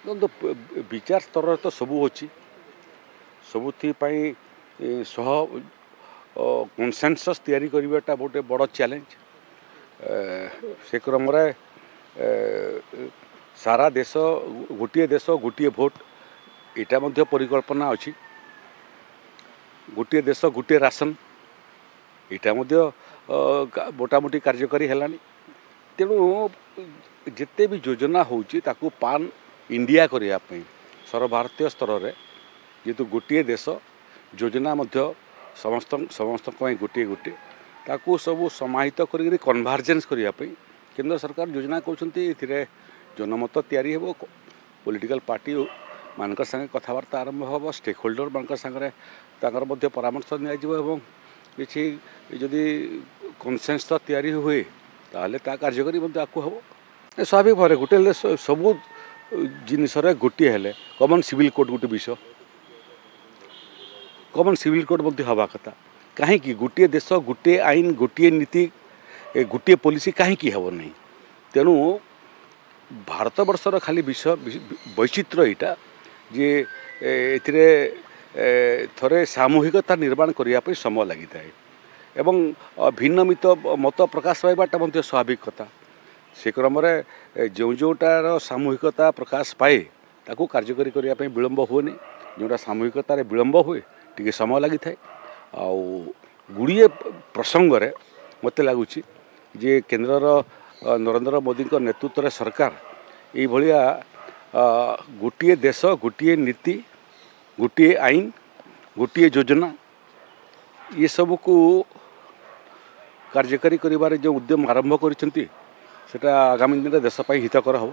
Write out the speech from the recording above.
ଦେଖନ୍ତୁ ବିଚାର ସ୍ତରରେ ତ ସବୁ ଅଛି, ସବୁଥିପାଇଁ ସହ କନସେନସସ୍ ତିଆରି କରିବାଟା ଗୋଟେ ବଡ଼ ଚ୍ୟାଲେଞ୍ଜ। ସେ କ୍ରମରେ ସାରା ଦେଶ ଗୋଟିଏ ଦେଶ ଗୋଟିଏ ଭୋଟ ଏଇଟା ମଧ୍ୟ ପରିକଳ୍ପନା ଅଛି। ଗୋଟିଏ ଦେଶ ଗୋଟିଏ ରାସନ ଏଇଟା ମଧ୍ୟ ମୋଟାମୋଟି କାର୍ଯ୍ୟକାରୀ ହେଲାଣି। ତେଣୁ ଯେତେ ବି ଯୋଜନା ହେଉଛି ତାକୁ ପାନ୍ ଇଣ୍ଡିଆ କରିବା ପାଇଁ ସର୍ବଭାରତୀୟ ସ୍ତରରେ ଯେହେତୁ ଗୋଟିଏ ଦେଶ ଯୋଜନା ମଧ୍ୟ ସମସ୍ତଙ୍କ ପାଇଁ ଗୋଟିଏ ଗୋଟିଏ ତାକୁ ସବୁ ସମାହିତ କରିକି କନଭର୍ଜେନ୍ସ କରିବା ପାଇଁ କେନ୍ଦ୍ର ସରକାର ଯୋଜନା କରୁଛନ୍ତି। ଏଥିରେ ଜନମତ ତିଆରି ହେବ, ପଲିଟିକାଲ ପାର୍ଟି ମାନଙ୍କ ସାଙ୍ଗେ କଥାବାର୍ତ୍ତା ଆରମ୍ଭ ହେବ, ଷ୍ଟେକ୍ ହୋଲ୍ଡର ମାନଙ୍କ ସାଙ୍ଗରେ ତାଙ୍କର ମଧ୍ୟ ପରାମର୍ଶ ନିଆଯିବ ଏବଂ କିଛି ଯଦି କନସେନ୍ସସ୍ ତିଆରି ହୁଏ ତାହେଲେ ତା କାର୍ଯ୍ୟକାରୀ ମଧ୍ୟ ଆଗକୁ ହେବ। ସ୍ୱାଭାବିକ ଭାବରେ ଗୋଟେ ହେଲେ ସବୁ ଜିନିଷରେ ଗୋଟିଏ ହେଲେ କମନ୍ ସିଭିଲ୍ କୋଡ଼୍ ଗୋଟେ ବିଷୟ, କମନ୍ ସିଭିଲ୍ କୋଡ଼୍ ମଧ୍ୟ ହେବା କଥା। କାହିଁକି ଗୋଟିଏ ଦେଶ ଗୋଟିଏ ଆଇନ ଗୋଟିଏ ନୀତି ଗୋଟିଏ ପଲିସି କାହିଁକି ହେବ ନାହିଁ? ତେଣୁ ଭାରତବର୍ଷର ଖାଲି ବୈଚିତ୍ର୍ୟ ଏଇଟା ଯେ ଏଥିରେ ଥରେ ସାମୂହିକତା ନିର୍ମାଣ କରିବା ପାଇଁ ସମୟ ଲାଗିଥାଏ ଏବଂ ଭିନ୍ନ ମତ ପ୍ରକାଶ ପାଇବାଟା ମଧ୍ୟ ସ୍ୱାଭାବିକ କଥା। ସେ କ୍ରମରେ ଯେଉଁଟାର ସାମୂହିକତା ପ୍ରକାଶ ପାଏ ତାକୁ କାର୍ଯ୍ୟକାରୀ କରିବା ପାଇଁ ବିଳମ୍ବ ହୁଏନି, ଯେଉଁଟା ସାମୂହିକତାରେ ବିଳମ୍ବ ହୁଏ ଟିକେ ସମୟ ଲାଗିଥାଏ। ଆଉ ଗୁଡ଼ିଏ ପ୍ରସଙ୍ଗରେ ମୋତେ ଲାଗୁଛି ଯେ କେନ୍ଦ୍ରର ନରେନ୍ଦ୍ର ମୋଦିଙ୍କ ନେତୃତ୍ୱରେ ସରକାର ଏଇଭଳିଆ ଗୋଟିଏ ଦେଶ ଗୋଟିଏ ନୀତି ଗୋଟିଏ ଆଇନ ଗୋଟିଏ ଯୋଜନା ଏସବୁକୁ କାର୍ଯ୍ୟକାରୀ କରିବାରେ ଯେଉଁ ଉଦ୍ୟମ ଆରମ୍ଭ କରିଛନ୍ତି ସେଇଟା ଆଗାମୀ ଦିନରେ ଦେଶ ପାଇଁ ହିତକର ହେବ।